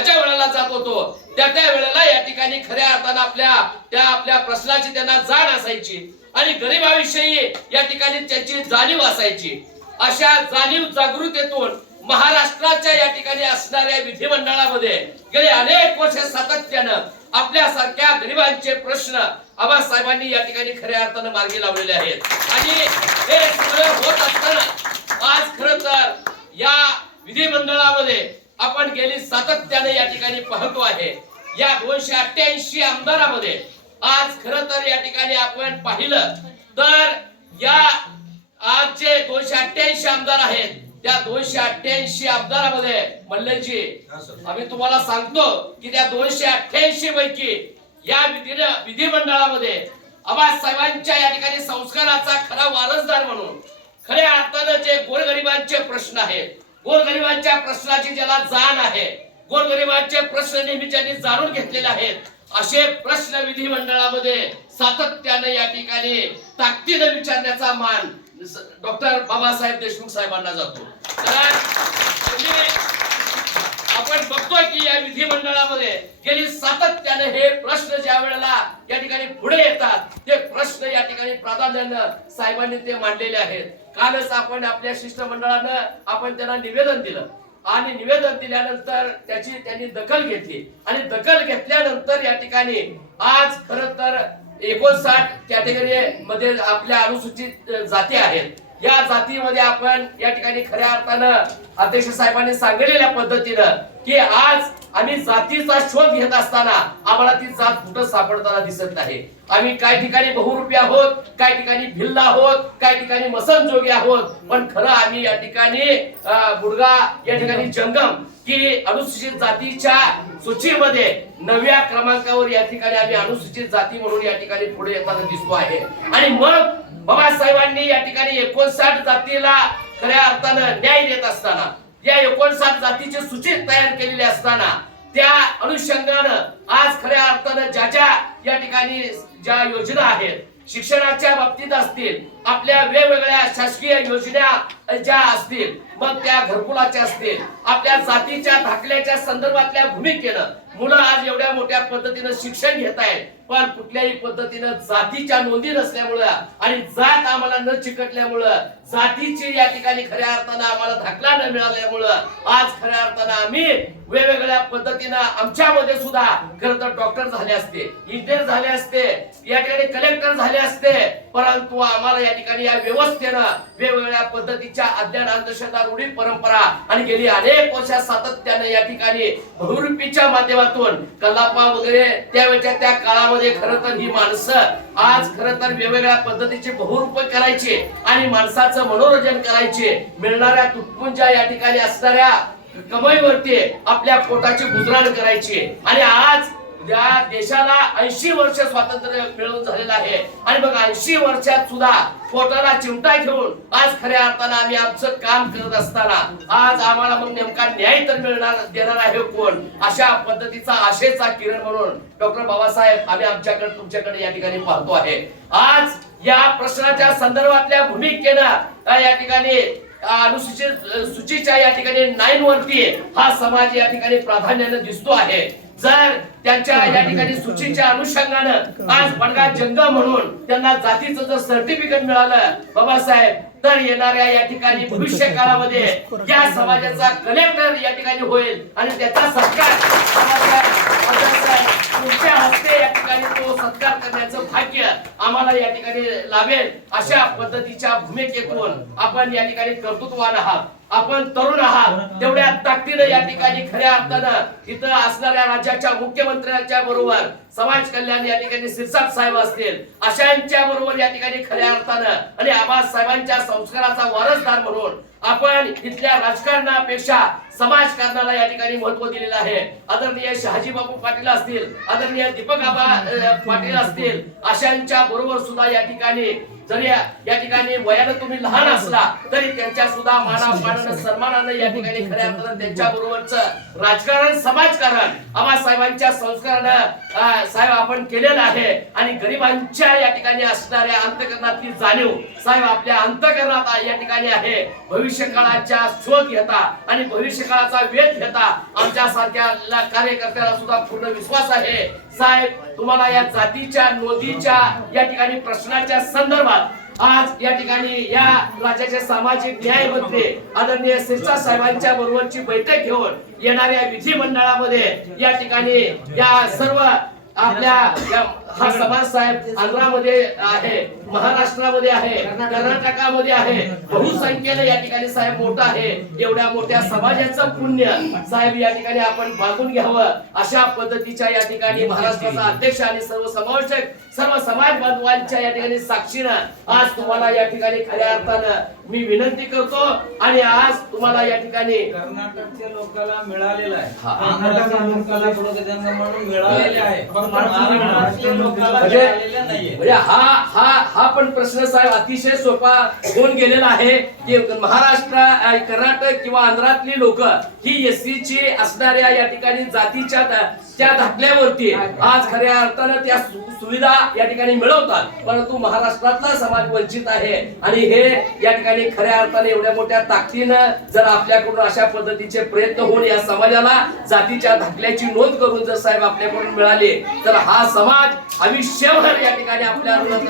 ज्या वेळेला जात होतो त्या वेळेला या ठिकाणी खऱ्या अर्थानं आपल्या प्रश्नाची त्यांना जाण असायची आणि गरिबाविषयी या ठिकाणी त्याची जाणीव असायची. अशा जाणीव जागृतीतून महाराष्ट्राच्या या ठिकाणी असणाऱ्या विधिमंडळामध्ये गेले अनेक वर्ष सातत्यानं आपल्यासारख्या गरिबांचे प्रश्न आबासाहेबांनी या ठिकाणी खऱ्या अर्थानं मार्गी लावलेले आहेत. आणि हे सगळं होत असताना आज खरं तर या विधिमंडळामध्ये आपण गेली सातत्याने या ठिकाणी पाहतो आहे. या 288 आमदारामध्ये आज खरं तर या ठिकाणी आपण पाहिलं तर या आज जे 288 आमदार आहेत त्या 288 आमदारामध्ये मल्लेजी आम्ही तुम्हाला सांगतो की त्या 288 पैकी या विधिमंडळामध्ये आबासाहेबांच्या या ठिकाणी संस्काराचा खरा वारसदार म्हणून खऱ्या अर्थानं जे गोरगरिबांचे प्रश्न आहेत, गोरगरिबांच्या प्रश्नाची ज्याला जाण आहे, गोरगरिबांचे प्रश्न नेहमी ज्यांनी जाणून घेतलेले आहेत, असे प्रश्न विधिमंडळामध्ये सातत्याने या ठिकाणी ताकदीने विचारण्याचा मान डॉक्टर बाबासाहेब देशमुख साहेबांना जातो. आपण बघतोय की या विधिमंडळामध्ये गेली सातत्याने हे प्रश्न ज्या वेळेला या ठिकाणी पुढे येतात ते प्रश्न या ठिकाणी प्राधान्यानं साहेबांनी ते मांडलेले आहेत. कालच आपण आपल्या शिष्टमंडळानं आपण त्यांना निवेदन दिलं आणि निवेदन दिल्यानंतर त्याची त्यांनी दखल घेतली आणि दखल घेतल्यानंतर या ठिकाणी आज खरं तर 59 कॅटेगरी मध्ये आपल्या अनुसूचित जाती आहेत. या जातीमध्ये आपण या ठिकाणी खऱ्या अर्थानं अध्यक्ष साहेबांनी सांगितलेल्या पद्धतीनं की आज आम्ही जातीचा शोध घेत असताना आम्हाला ती जात कुठं सापडताना दिसत नाही. आम्ही काही ठिकाणी बहुरूपी आहोत, काही ठिकाणी भिल्ल आहोत, काही ठिकाणी मसनजोगी आहोत, पण खरं आम्ही या ठिकाणी बुडगा या ठिकाणी जंगम की अनुसूचित जातीच्या सूचीमध्ये 9व्या क्रमांकावर या ठिकाणी आम्ही अनुसूचित जाती म्हणून या ठिकाणी पुढे येताना दिसतो आहे. आणि मग बाबासाहेबांनी या ठिकाणी 59 जातीला खऱ्या अर्थानं न्याय देत असताना या 59 जातीची सूची तयार केलेली असताना त्या अनुषंगानं आज खऱ्या अर्थानं ज्या या ठिकाणी ज्या योजना आहेत, शिक्षणाच्या बाबतीत असतील, आपल्या वेगवेगळ्या शासकीय योजना ज्या असतील, मग त्या घरकुलाच्या असतील, आपल्या जातीच्या दाखल्याच्या संदर्भातल्या भूमिकेनं मुलं आज एवढ्या मोठ्या पद्धतीनं शिक्षण घेत आहेत, पण कुठल्याही पद्धतीनं जातीच्या नोंदी नसल्यामुळं आणि जात आम्हाला न चिकटल्यामुळं जातीची या ठिकाणी खऱ्या अर्थानं आम्हाला दाखला न मिळाल्यामुळं आज खऱ्या अर्थानं आम्ही वेगवेगळ्या पद्धतीनं आमच्यामध्ये सुद्धा खरं तर डॉक्टर झाले असते, इंजिनियर झाले असते, या ठिकाणी कलेक्टर झाले असते, परंतु आम्हाला या ठिकाणी या व्यवस्थेनं वेगवेगळ्या पद्धतीच्या अज्ञान, अंधश्रद्धा, रूढी, परंपरा आणि गेली अनेक वर्ष सातत्यानं या ठिकाणी बहुरूपीच्या माध्यमातून कल्लापा वगैरे त्यावेळेच्या त्या काळामध्ये खरं तर ही माणसं आज खरं तर वेगवेगळ्या पद्धतीचे बहुरूप करायचे आणि माणसाचं मनोरंजन करायचे, मिळणाऱ्या तुटपुंजा या ठिकाणी असणाऱ्या कमाईवरती आपल्या पोटाची गुजराण करायची. आणि आज या देशाला 80 वर्ष स्वातंत्र्य मिळवून झालेलं आहे आणि मग 80 वर्षात सुद्धा पोटाला चिमटा घेऊन आज खऱ्या अर्थानं आम्ही आमचं काम करत असताना आज आम्हाला मग नेमका न्याय तर देणार आहे कोण, अशा पद्धतीचा आशेचा किरण म्हणून डॉक्टर बाबासाहेब आम्ही आमच्याकडे तुमच्याकडे या ठिकाणी पाहतो आहे. आज या प्रश्नाच्या संदर्भातल्या भूमिकेनं या ठिकाणी अनुसूचित सूचीच्या या ठिकाणी 9 वरती हा समाज या ठिकाणी प्राधान्याने दिसतो आहे. जर त्यांच्या या ठिकाणी सूचीच्या अनुषंगानं आज बडगा जंगम म्हणून त्यांना जातीचं जर सर्टिफिकेट मिळालं बाबासाहेब, तर येणाऱ्या या ठिकाणी भविष्य काळामध्ये या समाजाचा कलेक्टर या ठिकाणी होईल आणि त्याचा सत्कार तुमच्या हस्ते या ठिकाणी तो सत्कार करण्याचं भाग्य आम्हाला या ठिकाणी लाभेल. अशा पद्धतीच्या भूमिकेतून आपण या ठिकाणी कर्तृत्ववान आहात, आपण तरुण आहात, तेवढ्या ताकदीने या ठिकाणी खऱ्या अर्थानं इथं असणाऱ्या राज्याच्या मुख्यमंत्र्यांच्या बरोबर समाज कल्याण या ठिकाणी सिरसाट साहेब असतील, अशांच्या बरोबर या ठिकाणी खऱ्या अर्थानं आणि आबासाहेबांच्या संस्काराचा वारसदार म्हणून आपण इथल्या राजकारणापेक्षा समाजकारणाला या ठिकाणी महत्व दिलेलं आहे. आदरणीय शहाजी बापू पाटील असतील, आदरणीय दीपक आबा पाटील असतील, अशांच्या बरोबर सुद्धा या ठिकाणी जरी या ठिकाणी वयानं तुम्ही लहान असला तरी त्यांच्या सुद्धा मानापानानं सन्मानानं या ठिकाणी खऱ्या अर्थानं त्यांच्या बरोबरचं राजकारण, समाजकारण आबासाहेबांच्या संस्कारानं साहेब आपण केलेलं आहे. आणि गरिबांच्या या ठिकाणी असणाऱ्या अंतःकरणातली जाणीव साहेब आपल्या अंतःकरणात या ठिकाणी आहे. भविष्य काळाच्या शोध घेता आणि भविष्य काळाचा वेध घेता आमच्या सारख्या कार्यकर्त्याला सुद्धा पूर्ण विश्वास आहे साहेब, तुम्हाला या जातीच्या नोंदीच्या या ठिकाणी प्रश्नाच्या संदर्भात आज या ठिकाणी या राज्याचे सामाजिक न्याय मंत्री आदरणीय सिरसा साहेबांच्या बरोबरची बैठक घेऊन येणाऱ्या विधिमंडळामध्ये या ठिकाणी या सर्व आपल्या हा समाज साहेब आंध्रामध्ये आहे, महाराष्ट्रामध्ये आहे, कर्नाटकामध्ये आहे, बहुसंख्येने या ठिकाणी साहेब मोठा आहे. एवढ्या मोठ्या समाजाचं पुण्य साहेब या ठिकाणी आपण बांधून घ्यावं अशा पद्धतीच्या या ठिकाणी महाराष्ट्राचा अध्यक्ष आणि सर्व समावेशक सर्व समाज बांधवांच्या या ठिकाणी साक्षीनं आज तुम्हाला या ठिकाणी खऱ्या अर्थानं मी विनंती करतो आणि आज तुम्हाला या ठिकाणी कर्नाटकच्या लोकांना मिळालेला आहे, कर्नाटकच्या लोकांना त्यांना म्हणून मिळालेले आहे, महाराष्ट्रीय लोकांना मिळालेले नाहीये. म्हणजे हा पण प्रश्न साहेब अतिशय सोपा होऊन गेलेला आहे की महाराष्ट्र कर्नाटक किंवा आंध्रातली लोक ही एससी ची असणाऱ्या या ठिकाणी जातीच्या त्या दाखल्यावरती आज खऱ्या अर्थानं त्या सुविधा या ठिकाणी मिळवतात, परंतु महाराष्ट्रातला समाज वंचित आहे आणि हे या ठिकाणी खऱ्या अर्थाने एवढ्या मोठ्या ताकदीनं जर आपल्याकडून अशा पद्धतीचे प्रयत्न होऊन या समाजाला जातीच्या दाखल्याची नोंद करून जर साहेब आपल्याकडून मिळाले तर हा समाज आयुष्यभर या ठिकाणी आपल्या ऋणात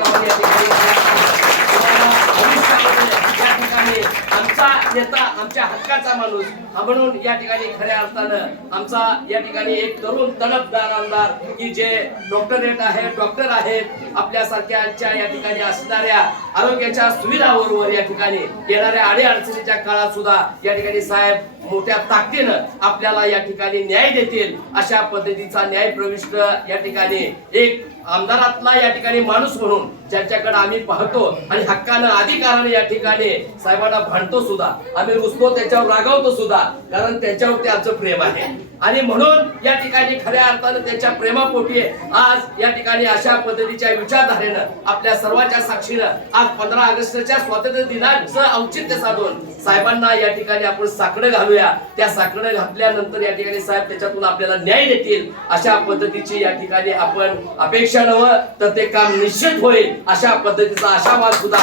या ठिकाणी आमचा नेता आमच्या हक्काचा माणूस म्हणून या ठिकाणी खऱ्या अर्थानं आमचा या ठिकाणी एक तरुण तडफदार आमदार की जे डॉक्टरेट आहे, डॉक्टर आहेत, आपल्यासारख्याच्या या ठिकाणी असणाऱ्या आरोग्याच्या सुविधांवर या ठिकाणी येणाऱ्या अडीअडचणीच्या काळात सुद्धा या ठिकाणी साहेब मोठ्या ताकदीनं आपल्याला या ठिकाणी न्याय देतील अशा पद्धतीचा न्याय प्रविष्ट या ठिकाणी एक आमदारातला या ठिकाणी माणूस म्हणून ज्यांच्याकडे आम्ही पाहतो आणि हक्कानं अधिकाराने या ठिकाणी साहेबांना भांडतो सुद्धा, आम्ही रुसतो त्याच्यावर रागवतो सुद्धा, कारण त्यांच्यावरती आमचं प्रेम आहे आणि म्हणून या ठिकाणी खऱ्या अर्थानं त्यांच्या प्रेमापोटी आज या ठिकाणी अशा पद्धतीच्या विचारधारेनं आपल्या सर्वांच्या साक्षीनं आज 15 ऑगस्टच्या स्वातंत्र्य दिनाचं औचित्य साधून साहेबांना या ठिकाणी आपण साकडं घालूया. त्या साकडं घातल्यानंतर या ठिकाणी साहेब त्याच्यातून आपल्याला न्याय देतील अशा पद्धतीची या ठिकाणी आपण अपेक्षा नव्हे तर ते काम निश्चित होईल अशा पद्धतीचा आशावाद सुद्धा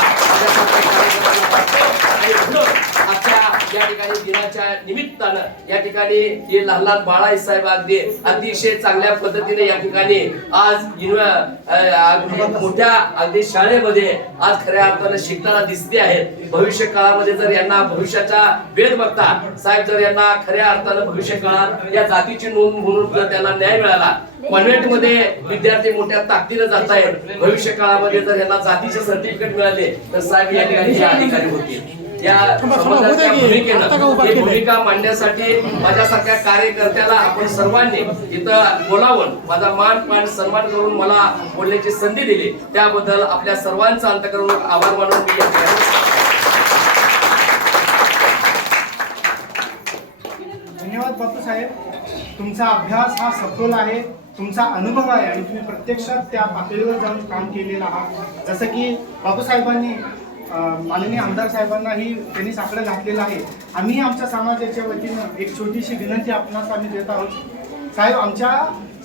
या ठिकाणी दिनाच्या निमित्तानं या ठिकाणी हे लहान लहान बाळा साहेब अगदी अतिशय चांगल्या पद्धतीने या ठिकाणी आज मोठ्या अगदी शाळेमध्ये आज खऱ्या अर्थानं शिकताना दिसते आहेत. भविष्य काळामध्ये जर यांना भविष्याचा वेध बघता साहेब जर यांना खऱ्या अर्थानं भविष्य काळात या जातीची नोंद म्हणून जर त्यांना न्याय मिळाला, कॉन्व्हेंट मध्ये विद्यार्थी मोठ्या ताकदीने जात आहेत, भविष्य काळामध्ये जर यांना जातीचे सर्टिफिकेट मिळाले तर साहेब या ठिकाणी हे अधिकारी होतील. या समाजाच्या भूमिका मांडण्यासाठी माझ्यासारख्या कार्यकर्त्याला आपण सर्वांनी इथं बोलावून माझा मान सन्मान करून मला बोलण्याची संधी दिली त्याबद्दल आपल्या सर्वांचा अंतःकरण आभार मानून मी धन्यवाद बापू साहेब. तुमचा अभ्यास हा सखोल आहे, तुमचा अनुभव आहे आणि तुम्ही प्रत्यक्षात त्या पातळीवर जाऊन काम केलेलं आहात. जसं की बापू साहेबांनी माननीय आमदार साहेबांनाही त्यांनी साकडं घातलेलं आहे. आम्ही आमच्या समाजाच्या वतीनं एक छोटीशी विनंती आपणास आम्ही देत आहोत. साहेब, आमच्या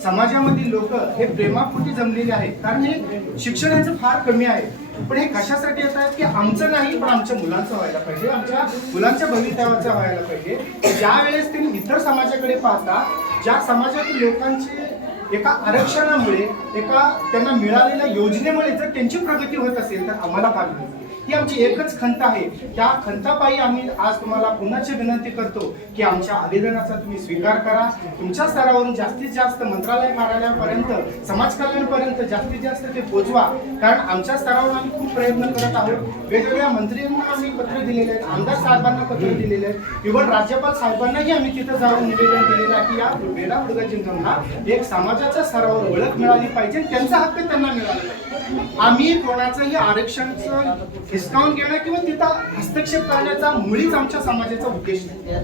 समाजामधील लोक हे प्रेमापोटी जमलेले आहेत, कारण हे शिक्षणाचं फार कमी आहे. पण हे कशासाठी येत आहेत की आमचं नाही पण आमच्या मुलांचं व्हायला पाहिजे, आमच्या मुलांच्या भवितव्याचं व्हायला पाहिजे. ज्या वेळेस त्यांनी इतर समाजाकडे पाहता ज्या समाजातील लोकांचे एका आरक्षणामुळे एका त्यांना मिळालेल्या योजनेमुळे जर त्यांची प्रगती होत असेल तर आम्हाला काय मिळेल ही आमची एकच खंत आहे. त्या खंतापायी आम्ही आज तुम्हाला पुन्हाची विनंती करतो की आमच्या आवेदनाचा तुम्ही स्वीकार करा. तुमच्या स्तरावरून जास्तीत जास्त मंत्रालय कार्यालयापर्यंत समाज कल्याणपर्यंत जास्तीत जास्त ते पोहोचवा, कारण आमच्या स्तरावरून आम्ही खूप प्रयत्न करत आहोत. वेगवेगळ्या मंत्र्यांना आम्ही पत्र दिलेले आहेत, आमदार साहेबांना पत्र दिलेले आहेत, इव्हन राज्यपाल साहेबांनाही आम्ही तिथं जाऊन निवेदन दिलेलं आहे की या वेडा मुलगा जिंकमला एक समाजाच्या स्तरावर ओळख मिळाली पाहिजे, त्यांचा हक्क त्यांना मिळाला पाहिजे. आम्ही कोणाचंही आरक्षणचं हिसकावून घेणं किंवा तिथं हस्तक्षेप करण्याचा मुळीच आमच्या समाजाचा उद्देश नाही.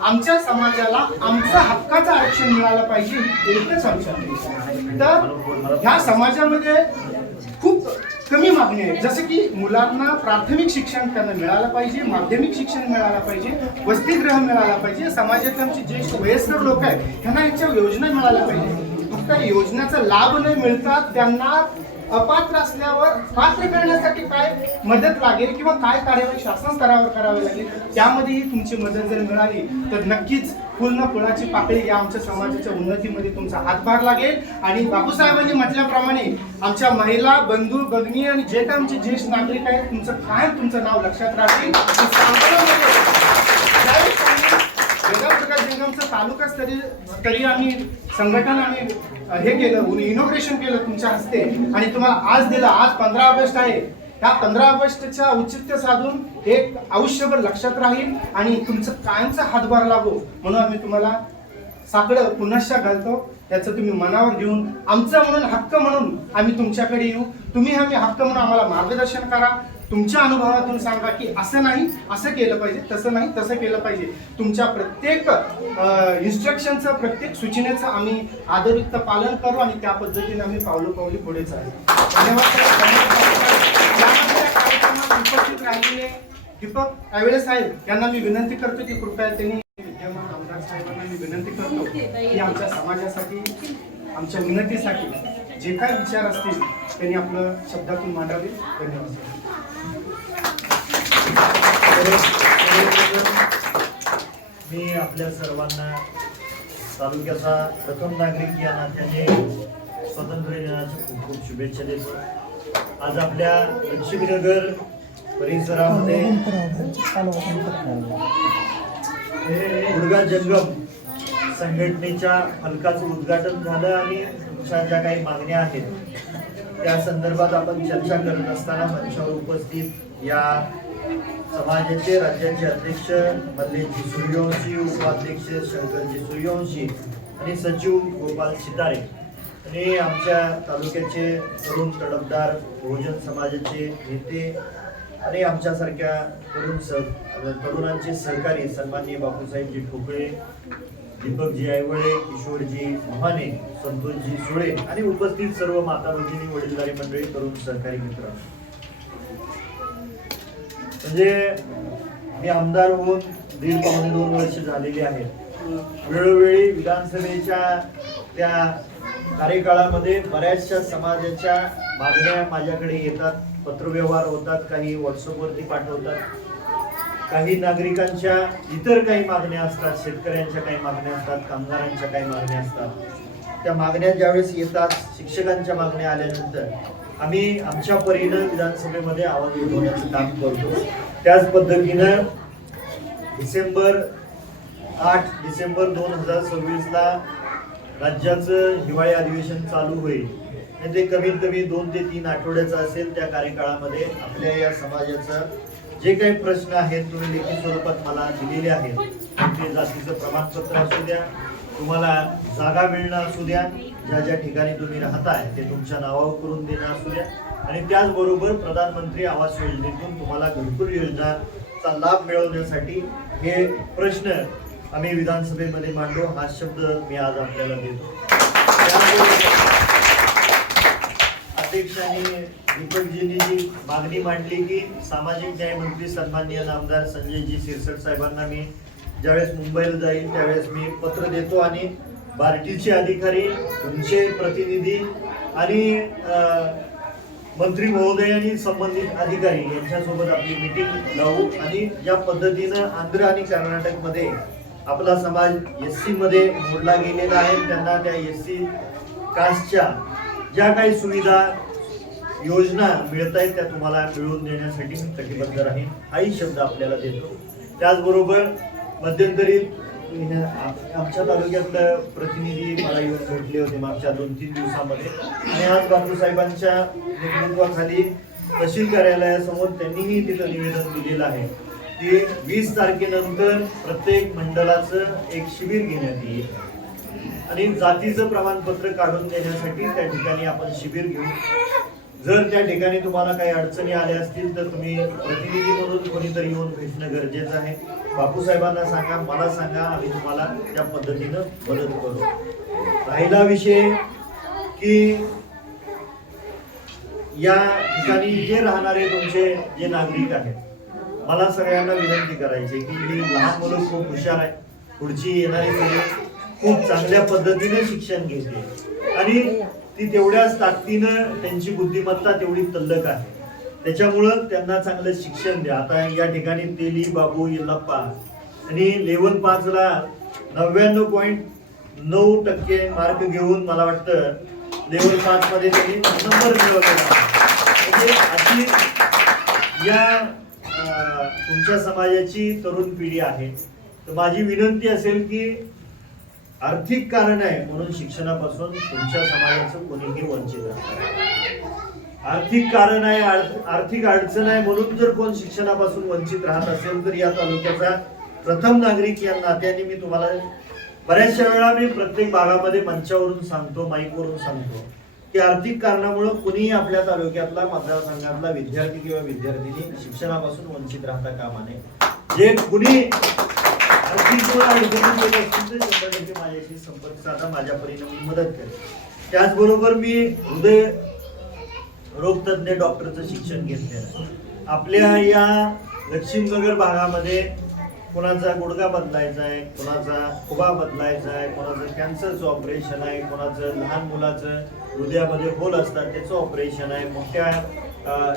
आमच्या समाजाला आमचं हक्काचं आरक्षण मिळालं पाहिजे एकच आमच्या. तर ह्या समाजामध्ये खूप कमी मागणी आहे, जसं की मुलांना प्राथमिक शिक्षण त्यांना मिळालं पाहिजे, माध्यमिक शिक्षण मिळालं पाहिजे, वसतिगृह मिळालं पाहिजे, समाजाचे आमचे ज्येष्ठ वयस्कर लोक आहेत त्यांना यांच्या योजना मिळाल्या पाहिजे. फक्त योजनेचा लाभ न मिळता त्यांना अपात्र असल्यावर पात्र करण्यासाठी काय मदत लागेल किंवा काय कार्यवाही शासन स्तरावर करावी लागेल, त्यामध्येही तुमची मदत जर मिळाली तर नक्कीच फुल ना फुलाची पाकळी या आमच्या समाजाच्या उन्नतीमध्ये तुमचा हातभार लागेल. आणि बापूसाहेबांनी म्हटल्याप्रमाणे आमच्या महिला बंधू भगिनी आणि जे काही आमचे ज्येष्ठ नागरिक आहेत, तुमचं नाव लक्षात राहील. जंगमचं तालुका स्तरीय आम्ही संघटन हे केलं, इनॉग्रेशन केलं तुमच्या हस्ते आणि तुम्हाला आज दिलं. आज 15 ऑगस्ट आहे. ह्या 15 ऑगस्टच्या औचित्य साधून एक आयुष्यभर लक्षात राहील आणि तुमचं कायमचा हातभार लागो म्हणून आम्ही तुम्हाला साकडं पुनश्च घालतो. त्याचं तुम्ही मनावर घेऊन आमचा म्हणून हक्क म्हणून आम्ही तुमच्याकडे येऊ. तुम्ही आम्ही हक्क म्हणून आम्हाला मार्गदर्शन करा. तुमच्या अनुभवातून सांगा की असं नाही, असं केलं पाहिजे, तसं नाही, तसं केलं पाहिजे. तुमच्या प्रत्येक इन्स्ट्रक्शनचं, प्रत्येक सूचनेचं आम्ही आदरयुक्त पालन करू आणि त्या पद्धतीने आम्ही पावलोपावली पुढे चालू. धन्यवाद. कार्यक्रमात उपस्थित राहिलेले दीपक आयवळे साहेब यांना मी विनंती करतो की कृपया त्यांनी विद्यमान आमदार साहेबांना मी विनंती करतो की आमच्या समाजासाठी, आमच्या उन्नतीसाठी जे काय विचार असतील त्यांनी आपलं शब्दातून मांडावे. धन्यवाद. मी आपल्या सर्वांना तालुक्याचा प्रथम नागरिक या नात्याने स्वातंत्र्य दिनाच्या खूप खूप शुभेच्छा देतो. आज आपल्या लक्ष्मीनगर परिसरामध्ये उडगा जंगम संघटनेच्या फलकाचं उद्घाटन झालं आणि तुमच्या ज्या काही मागण्या आहेत त्या संदर्भात आपण चर्चा करत असताना मंचावर उपस्थित या समाजाचे राज्याचे अध्यक्ष मल्लेशजी सूर्यवंशी, उपाध्यक्ष शंकरजी सूर्यवंशी आणि सचिव गोपाल सितारे आणि आमच्या तालुक्याचे तरुण तडफदार बहुजन समाजाचे नेते आणि आमच्यासारख्या तरुणांचे सहकारी सन्माननीय बापूसाहेबजी ठोकळे, दीपकजी आयवळे, किशोरजी महाने, संतोषजी सुळे आणि उपस्थित सर्व माता भगिनी, वडीलधारी मंडळी, तरुण सहकारी मित्र. म्हणजे मी आमदार होऊन 1.5-2 वर्ष झालेली आहेत. वेळोवेळी विधानसभेच्या त्या कार्यकाळामध्ये बऱ्याचशा समाजाच्या मागण्या माझ्याकडे येतात, पत्रव्यवहार होतात, काही व्हॉट्सअपवरती पाठवतात, काही नागरिकांच्या इतर काही मागण्या असतात, शेतकऱ्यांच्या काही मागण्या असतात, कामगारांच्या काही मागण्या असतात. त्या मागण्या ज्यावेळेस येतात, शिक्षकांच्या मागण्या आल्यानंतर आम्ही आमच्या परीनं विधानसभेमध्ये आवाज उठवण्याचं काम करतो. त्याच पद्धतीनं 8 डिसेंबर 2026ला राज्याचं हिवाळी अधिवेशन चालू होईल. ते कमीत कमी 2 ते 3 आठवड्याचं असेल. त्या कार्यकाळामध्ये आपल्या या समाजाचं जे काही प्रश्न आहेत तुम्ही लेखी स्वरूपात मला दिलेले आहेत, ते जातीचं प्रमाणपत्र असू द्या, तुम्हाला जागा मिळणं असू द्या, ज्या ज्या ठिकाणी तुम्ही राहताय ते तुमच्या नावावर करून देणं असू द्या आणि त्याचबरोबर प्रधानमंत्री आवास योजनेतून तुम्हाला घरकुल योजनाचा लाभ मिळवण्यासाठी हे प्रश्न आम्ही विधानसभेमध्ये मांडू. हा शब्द मी आज आपल्याला देतो. अध्यक्षांनी दीपकजींनी जी मागणी मांडली की सामाजिक न्याय मंत्री सन्माननीय आमदार संजयजी शिरसाट साहेबांना मी ज्यावेळेस मुंबईला जाईल त्यावेळेस मी पत्र देतो आणि बार्टीचे अधिकारी, तुमचे प्रतिनिधी आणि मंत्री महोदय आणि संबंधित अधिकारी यांच्यासोबत आपली मीटिंग लावू आणि ज्या पद्धतीनं आंध्र आणि कर्नाटकमध्ये आपला समाज SC मध्ये मोडला गेलेला आहे, त्यांना त्या SC कास्टच्या ज्या काही सुविधा योजना मिळत आहेत त्या तुम्हाला मिळवून देण्यासाठी मी कटिबद्ध राहीन, हाही शब्द आपल्याला देतो. त्याचबरोबर मध्यंतरी आमच्या तालुक्यातलं प्रतिनिधी मला येऊन भेटले होते मागच्या 2-3 दिवसामध्ये आणि आज बापूसाहेबांच्या नेतृत्वाखाली तहसील कार्यालयासमोर त्यांनीही तिथं निवेदन दिलेलं आहे की 20 तारखेनंतर प्रत्येक मंडळाचं एक शिबिर घेण्यात येईल आणि जातीचं प्रमाणपत्र काढून देण्यासाठी त्या ठिकाणी आपण शिबिर घेऊ. जर त्या ठिकाणी तुम्हाला काही अडचणी आल्या असतील तर तुम्ही प्रतिनिधी म्हणून कोणीतरी येऊन भेटणं गरजेचं आहे. बापूसाहेबांना सांगा, मला सांगा, आम्ही तुम्हाला त्या पद्धतीनं मदत करू. राहिला विषय की या ठिकाणी जे राहणारे तुमचे जे नागरिक आहेत, मला सगळ्यांना विनंती करायची की ही लहान मुलं खूप हुशार आहे, पुढची येणारी पिढी खूप चांगल्या पद्धतीने शिक्षण घेते आणि ती तेवढ्याच ताकदीनं, त्यांची बुद्धिमत्ता तेवढी तल्लक आहे. त्याच्यामुळं त्यांना चांगलं शिक्षण द्या. आता या ठिकाणी तेली बाबू येल्लप्पा आणि लेवल 5 ला 99.9% मार्क घेऊन मला वाटतं लेवल 5 मध्ये त्यांनी नंबर मिळवलेला आहे. म्हणजे अशी या तुमच्या समाजाची तरुण पिढी आहे. तर माझी विनंती असेल की आर्थिक कारण आहे म्हणून शिक्षणापासून तुमच्या समाजाचं कोणीही वंचित राहणार. आर्थिक कारण आहे, आर्थिक अडचण आहे म्हणून जर कोण शिक्षणापासून वंचित राहत असेल तर या तालुक्याचा प्रथम नागरिक या नात्याने मी तुम्हाला बऱ्याचशा वेळा मी प्रत्येक भागामध्ये मंचावरून सांगतो, माईकवरून सांगतो की आर्थिक कारणामुळे कुणीही आपल्या तालुक्यातला, मतदारसंघातला विद्यार्थी किंवा विद्यार्थिनी शिक्षणापासून वंचित राहता कामा नये. जे कुणी आर्थिक अडचणी येत असतील तर 100% माझ्याशी संपर्क साधा, माझ्या परीने मी मदत करेन. त्याचबरोबर मी हृदय रोगतज्ञ डॉक्टरचं शिक्षण घेतलेलं आहे. आपल्या या लक्ष्मीनगर भागामध्ये कोणाचा गुडघा बदलायचा आहे, कोणाचा फुगा बदलायचा आहे, कोणाचं कॅन्सरचं ऑपरेशन आहे, कोणाचं लहान मुलाचं हृदयामध्ये होल असतात त्याचं ऑपरेशन आहे, मोठ्या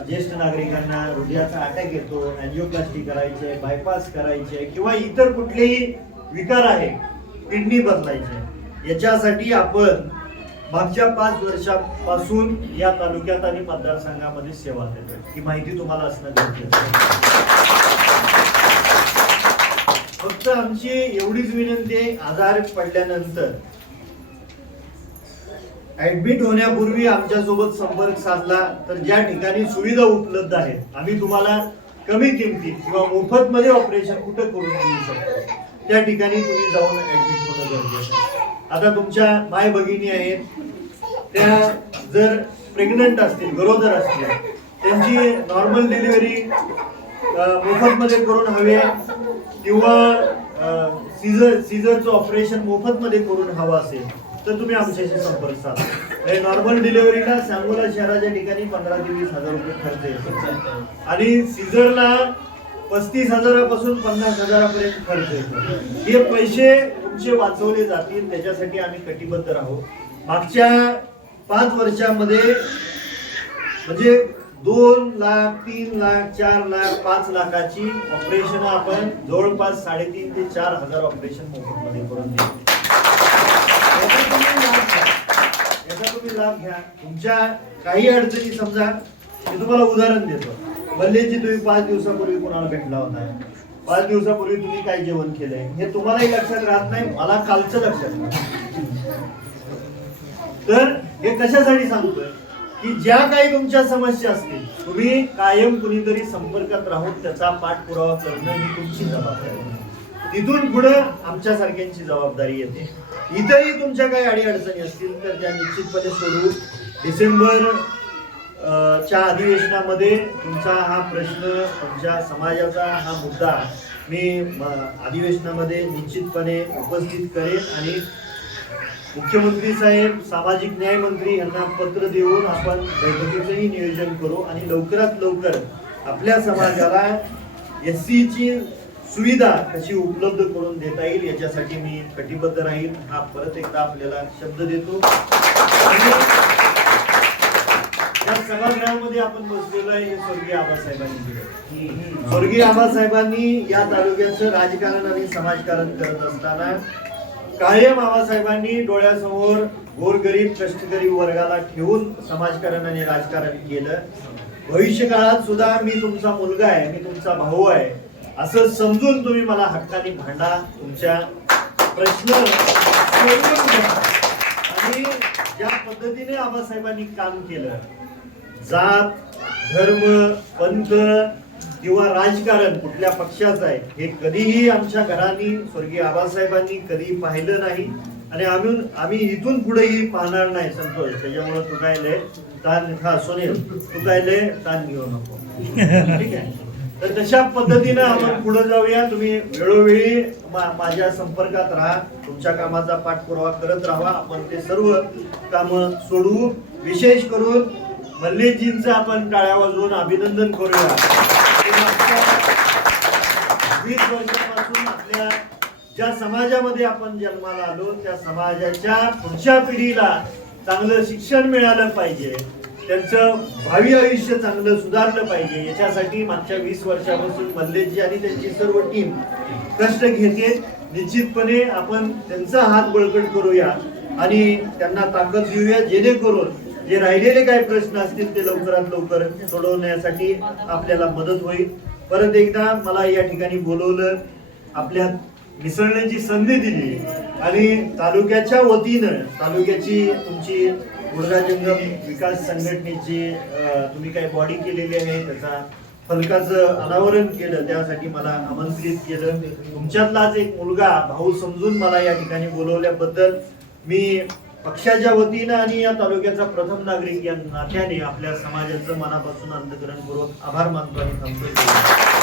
ज्येष्ठ नागरिकांना हृदयाचा अटॅक येतो, अँजिओप्लास्टी करायची आहे, बायपास करायची आहे किंवा इतर कुठलेही विकार आहे, किडनी बदलायची आहे. याच्यासाठी आपण मागच्या 5 वर्षापासून या तालुक्यात आणि मतदारसंघामध्ये सेवा देतोय. ही माहिती तुम्हाला असणं गरजेचं आहे. फक्त आमची एवढीच विनंती आहे, आजार पडल्यानंतर ऍडमिट होण्यापूर्वी आमच्यासोबत संपर्क साधला तर ज्या ठिकाणी सुविधा उपलब्ध आहेत आम्ही तुम्हाला कमी किमतीत किंवा मोफत मध्ये ऑपरेशन कुठं करून देऊ शकतो त्या ठिकाणी तुम्ही जाऊन ऍडमिट होणं गरजेचं आहे. आता तुमच्या माय भगिनी आहेत, त्या जर प्रेग्नंट असतील, गरोदर असतील, त्यांची नॉर्मल डिलिव्हरी मोफत मध्ये करून हवे किंवा सीझरचं ऑपरेशन मोफत मध्ये करून हवं असेल तर तुम्ही आमच्याशी संपर्क साधा. नॉर्मल डिलिव्हरीला सांगोला शहराच्या ठिकाणी 15 ते 20 हजार रुपये खर्च येतो आणि सीझरला 35,000 पासून 50,000 पर्यंत खर्च येतो. हे पैसे तुमचे वाचवले जातील त्याच्यासाठी आम्ही कटिबद्ध राहू. मागच्या 5 वर्षामध्ये म्हणजे 2 लाख, 3 लाख, 4 लाख, 5 लाखाची ऑपरेशन आपण जवळपास 3.5 ते 4 हजार ऑपरेशन मोफत मध्ये करून दिली. याचा तुम्ही लाभ घ्या. तुमच्या काही अडचणी समजा, मी तुम्हाला उदाहरण देतो. मल्लेजी तुम्ही 5 दिवसापूर्वी कोणाला भेटला होता, 5 दिवसापूर्वी तुम्ही काय जेवण केलंय हे तुम्हालाही लक्षात राहत नाही, मला कालचं लक्षात नाही. तर हे कशासाठी सांगतोय की ज्या काही तुमच्या समस्या असतील तुम्ही कायम कुणीतरी संपर्कात राहून त्याचा पाठपुरावा करणं ही तुमची जबाबदारी. तिथून पुढे आमच्या सारख्यांची जबाबदारी येते. इथंही तुमच्या काही अडीअडचणी असतील तर त्या निश्चितपणे सोडवू. डिसेंबर च्या अधिवेशनामध्ये तुमचा हा प्रश्न, तुमच्या समाजाचा हा मुद्दा मी अधिवेशनामध्ये निश्चितपणे उपस्थित करेन आणि मुख्यमंत्री साहेब, सामाजिक न्याय मंत्री यांना पत्र देऊन आपण बैठकीचंही नियोजन करू आणि लवकरात लवकर आपल्या समाजाला SC ची सुविधा कशी उपलब्ध करून देता येईल याच्यासाठी मी कटिबद्ध राहील. हा परत एकदा आपल्याला शब्द देतो. या सभागृहामध्ये आपण बसलेलो आहे हे स्वर्गीय आबासाहेबांनी दिलं. स्वर्गीय आबासाहेबांनी या तालुक्याचं राजकारण आणि समाजकारण करत असताना कायम आबासाहेबांनी डोळ्यासमोर गोरगरीब कष्टकरी वर्गाला ठेवून समाजकारण आणि राजकारण केलं. भविष्य काळात सुद्धा मी तुमचा मुलगा आहे, मी तुमचा भाऊ आहे असं समजून तुम्ही मला हक्काने भांडा, तुमच्या प्रश्न सोडवून घ्या. आणि ज्या पद्धतीने आबासाहेबांनी काम केलं, जात, धर्म, पंथ किंवा राजकारण कुठल्या पक्षाचं आहे हे कधीही आमच्या घरांनी स्वर्गीय आबासाहेबांनी कधी पाहिलं नाही आणि आम्ही इथून पुढेही पाहणार नाही. संतोष, त्याच्यामुळे तू काय लय ताण खा, सोनेल तू काय लय ताण घेऊ नको, ठीक आहे. तर तशा पद्धतीनं आपण पुढे जाऊया. तुम्ही वेळोवेळी माझ्या संपर्कात राहा, तुमच्या कामाचा पाठपुरावा करत राहा. आपण ते सर्व कामं सोडवू. विशेष करून मल्लेजींचं आपण टाळ्या वाजवून अभिनंदन करूया. 20 वर्षापासून आपल्या ज्या समाजामध्ये आपण जन्माला आलो त्या समाजाच्या पुढच्या पिढीला चांगलं शिक्षण मिळालं पाहिजे, त्यांचं भावी आयुष्य चांगलं सुधारलं पाहिजे, याच्यासाठी मागच्या 20 वर्षापासून मल्लेशजी आणि त्यांची सर्व टीम कष्ट घेते. निश्चितपणे आपण त्यांचा हात बळकट करूया आणि त्यांना ताकद देऊया, जेणेकरून जे राहिलेले काही प्रश्न असतील ते लवकरात लवकर सोडवण्यासाठी आपल्याला मदत होईल. परत एकदा मला या ठिकाणी बोलवलं, आपल्या मिसळण्याची संधी दिली आणि तालुक्याच्या वतीनं तालुक्याची तुमची गुडघा जंगम विकास संघटनेची तुम्ही काही बॉडी केलेली आहे, त्याचा फलकाचं अनावरण केलं, त्यासाठी मला आमंत्रित केलं. तुमच्यातलाच एक मुलगा भाऊ समजून मला या ठिकाणी बोलवल्याबद्दल मी पक्षाच्या वतीनं आणि या तालुक्याचा प्रथम नागरिक या नात्याने आपल्या समाजाचं मनापासून अंतःकरणपूर्वक आभार मानतो आणि थांबतो.